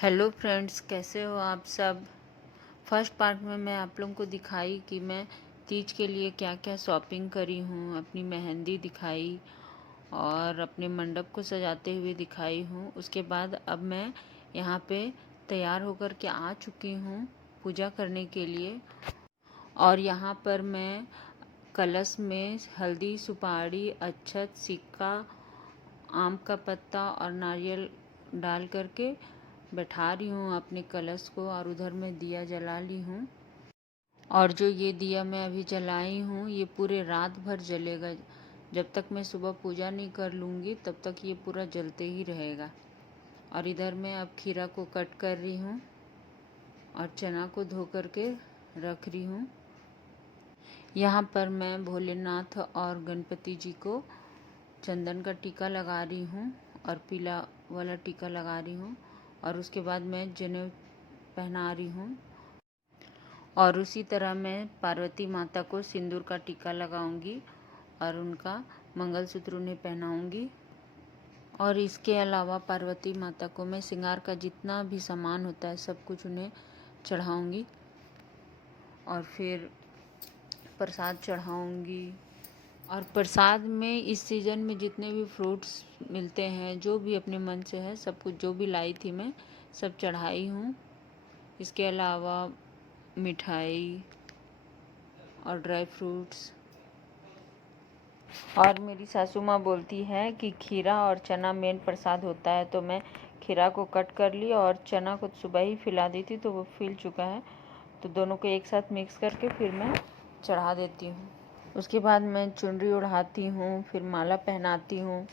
Hello friends, कैसे हो आप सब। फर्स्ट पार्ट में मैं आप लोगों को दिखाई कि मैं तीज के लिए क्या क्या शॉपिंग करी हूँ, अपनी मेहंदी दिखाई और अपने मंडप को सजाते हुए दिखाई हूँ। उसके बाद अब मैं यहाँ पे तैयार होकर के आ चुकी हूँ पूजा करने के लिए। और यहाँ पर मैं कलश में हल्दी, सुपारी, अक्षत, सिक्का, आम का पत्ता और नारियल डाल करके बैठा रही हूँ अपने कलश को, और उधर मैं दिया जला ली हूँ। और जो ये दिया मैं अभी जलाई हूँ ये पूरे रात भर जलेगा। जब तक मैं सुबह पूजा नहीं कर लूँगी तब तक ये पूरा जलते ही रहेगा। और इधर मैं अब खीरा को कट कर रही हूँ और चना को धो करके रख रही हूँ। यहाँ पर मैं भोलेनाथ और गणपति जी को चंदन का टीका लगा रही हूँ और पीला वाला टीका लगा रही हूँ। और उसके बाद मैं जनेऊ पहना रही हूँ। और उसी तरह मैं पार्वती माता को सिंदूर का टीका लगाऊंगी और उनका मंगलसूत्र उन्हें पहनाऊंगी। और इसके अलावा पार्वती माता को मैं श्रृंगार का जितना भी सामान होता है सब कुछ उन्हें चढ़ाऊंगी। और फिर प्रसाद चढ़ाऊंगी। और प्रसाद में इस सीज़न में जितने भी फ्रूट्स मिलते हैं, जो भी अपने मन से है, सब कुछ जो भी लाई थी मैं सब चढ़ाई हूँ। इसके अलावा मिठाई और ड्राई फ्रूट्स। और मेरी सासू माँ बोलती है कि खीरा और चना मेन प्रसाद होता है, तो मैं खीरा को कट कर ली और चना को सुबह ही फैला दी थी तो वो फैल चुका है, तो दोनों को एक साथ मिक्स करके फिर मैं चढ़ा देती हूँ। उसके बाद मैं चुनरी ओढ़ाती हूँ, फिर माला पहनाती हूँ।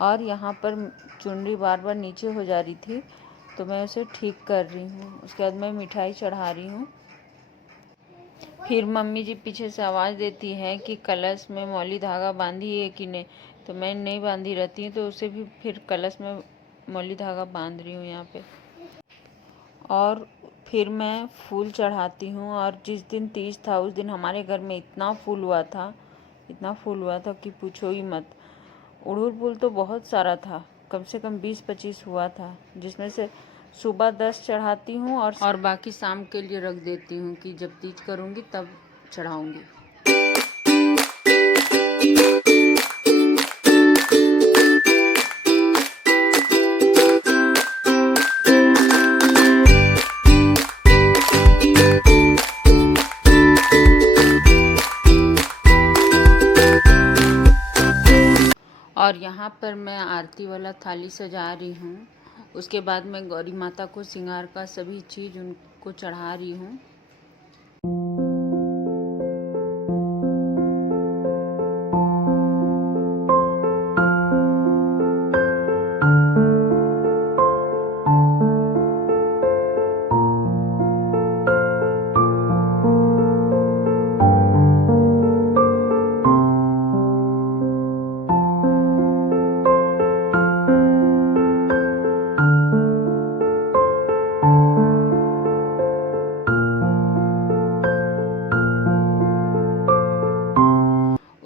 और यहाँ पर चुनरी बार बार नीचे हो जा रही थी तो मैं उसे ठीक कर रही हूँ। उसके बाद मैं मिठाई चढ़ा रही हूँ। फिर मम्मी जी पीछे से आवाज़ देती है कि कलश में मौली धागा बांधी है कि नहीं, तो मैं नहीं बांधी रहती हूँ तो उसे भी फिर कलश में मौली धागा बांध रही हूँ यहाँ पे। और फिर मैं फूल चढ़ाती हूँ। और जिस दिन तीज था उस दिन हमारे घर में इतना फूल हुआ था कि पूछो ही मत। उड़हुल फूल तो बहुत सारा था, कम से कम 20-25 हुआ था, जिसमें से सुबह 10 चढ़ाती हूँ और बाकी शाम के लिए रख देती हूँ कि जब तीज करूँगी तब चढ़ाऊँगी। और यहाँ पर मैं आरती वाला थाली सजा रही हूँ। उसके बाद मैं गौरी माता को श्रृंगार का सभी चीज़ उनको चढ़ा रही हूँ।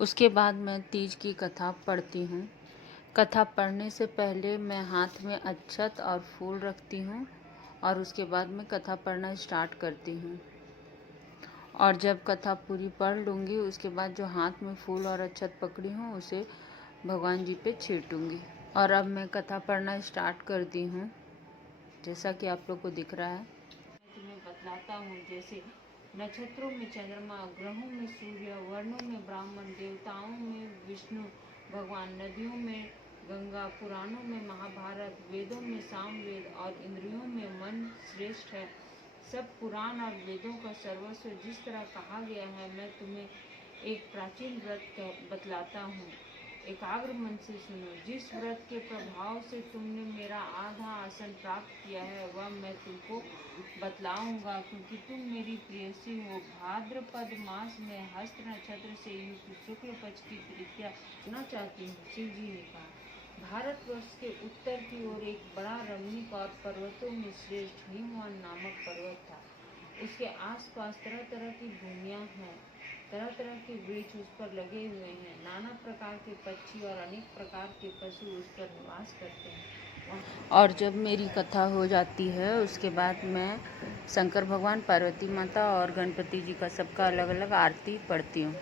उसके बाद मैं तीज की कथा पढ़ती हूँ। कथा पढ़ने से पहले मैं हाथ में अक्षत और फूल रखती हूँ और उसके बाद मैं कथा पढ़ना स्टार्ट करती हूँ। और जब कथा पूरी पढ़ लूँगी उसके बाद जो हाथ में फूल और अक्षत पकड़ी हूँ उसे भगवान जी पे छीटूँगी। और अब मैं कथा पढ़ना स्टार्ट करती हूँ, जैसा कि आप लोग को दिख रहा है। मैं तुम्हें बतलाता हूँ, जैसे नक्षत्रों में चंद्रमा, ग्रहों में सूर्य, वर्णों में ब्राह्मण, देवताओं में विष्णु भगवान, नदियों में गंगा, पुराणों में महाभारत, वेदों में सामवेद और इंद्रियों में मन श्रेष्ठ है। सब पुराण और वेदों का सर्वस्व जिस तरह कहा गया है, मैं तुम्हें एक प्राचीन व्रत बतलाता हूँ। एकाग्र मन से सुनो। जिस व्रत के प्रभाव से तुमने मेरा आधा आसन प्राप्त किया है वह मैं तुमको बतलाऊंगा, क्योंकि तुम मेरी प्रेयसी हो। भाद्रपद मास में हस्त नक्षत्र से युक्त शुक्ल पक्ष की तृतीया सुनना चाहती हूँ। शिव जी ने कहा, भारतवर्ष के उत्तर की ओर एक बड़ा रमणीक और पर्वतों में श्रेष्ठ हिमवन नामक पर्वत था। उसके आसपास तरह तरह की भूमियाँ हैं, तरह तरह के वृक्ष उस पर लगे हुए हैं, नाना प्रकार के पक्षी और अनेक प्रकार के पशु उस पर निवास करते हैं। और जब मेरी कथा हो जाती है उसके बाद मैं शंकर भगवान, पार्वती माता और गणपति जी का सबका अलग अलग आरती पढ़ती हूँ।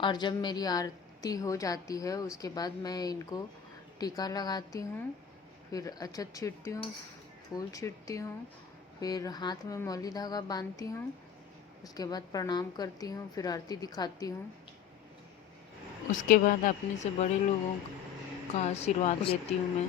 और जब मेरी आरती हो जाती है उसके बाद मैं इनको टीका लगाती हूँ, फिर अक्षत छींटती हूँ, फूल छींटती हूँ, फिर हाथ में मौली धागा बांधती हूँ, उसके बाद प्रणाम करती हूँ, फिर आरती दिखाती हूँ। उसके बाद अपने से बड़े लोगों का आशीर्वाद लेती हूँ मैं।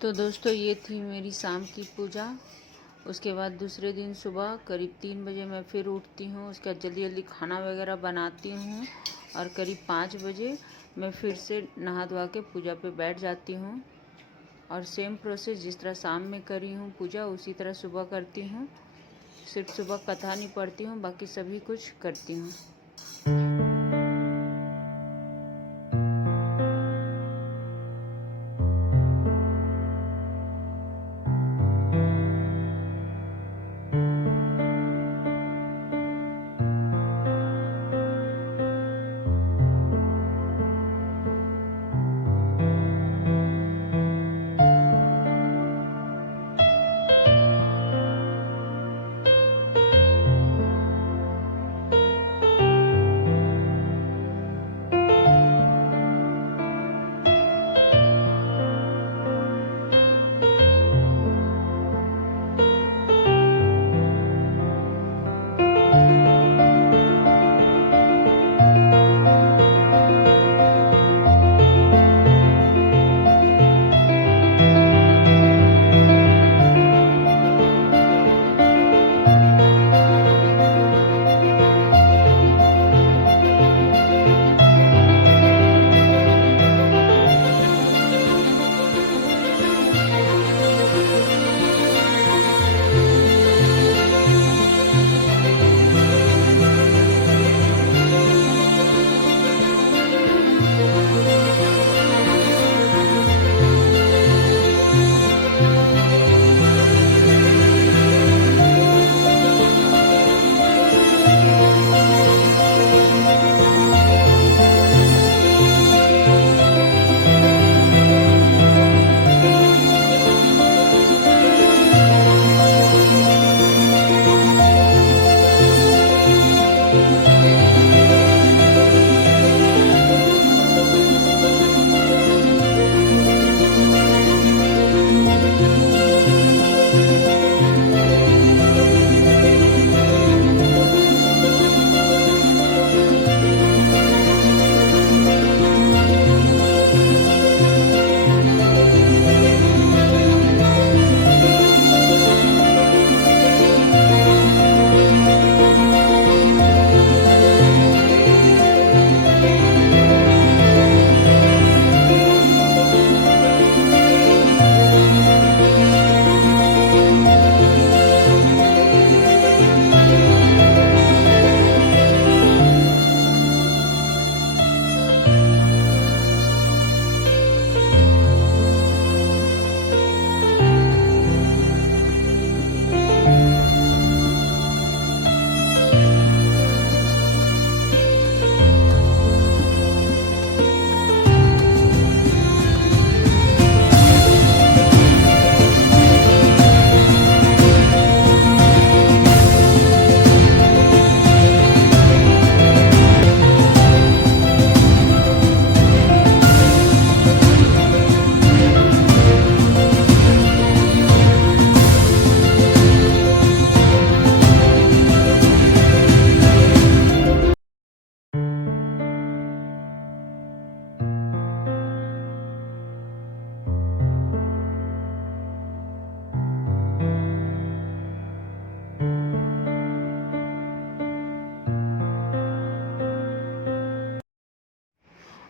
तो दोस्तों ये थी मेरी शाम की पूजा। उसके बाद दूसरे दिन सुबह करीब 3 बजे मैं फिर उठती हूँ, उसके बाद जल्दी जल्दी खाना वगैरह बनाती हूँ और करीब 5 बजे मैं फिर से नहा धोवा के पूजा पे बैठ जाती हूँ। और सेम प्रोसेस जिस तरह शाम में करी हूँ पूजा उसी तरह सुबह करती हूँ। सिर्फ सुबह कथा नहीं पढ़ती हूँ, बाकी सभी कुछ करती हूँ।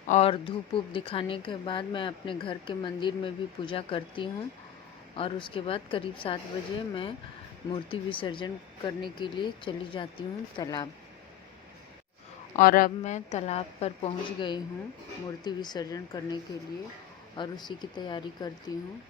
और धूप वूप दिखाने के बाद मैं अपने घर के मंदिर में भी पूजा करती हूँ और उसके बाद करीब 7 बजे मैं मूर्ति विसर्जन करने के लिए चली जाती हूँ तालाब। और अब मैं तालाब पर पहुँच गई हूँ मूर्ति विसर्जन करने के लिए और उसी की तैयारी करती हूँ।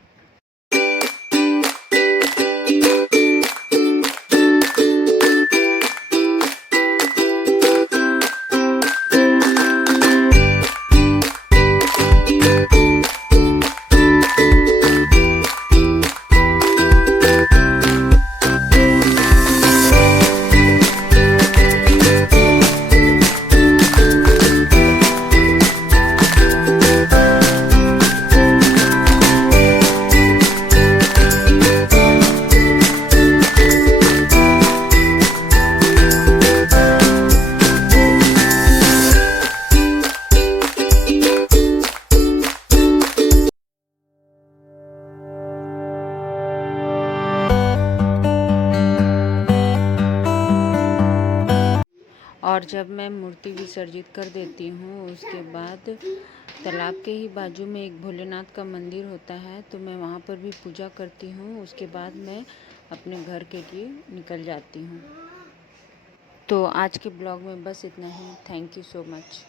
और जब मैं मूर्ति विसर्जित कर देती हूँ उसके बाद तालाब के ही बाजू में एक भोलेनाथ का मंदिर होता है, तो मैं वहाँ पर भी पूजा करती हूँ। उसके बाद मैं अपने घर के लिए निकल जाती हूँ। तो आज के ब्लॉग में बस इतना ही। Thank you so much.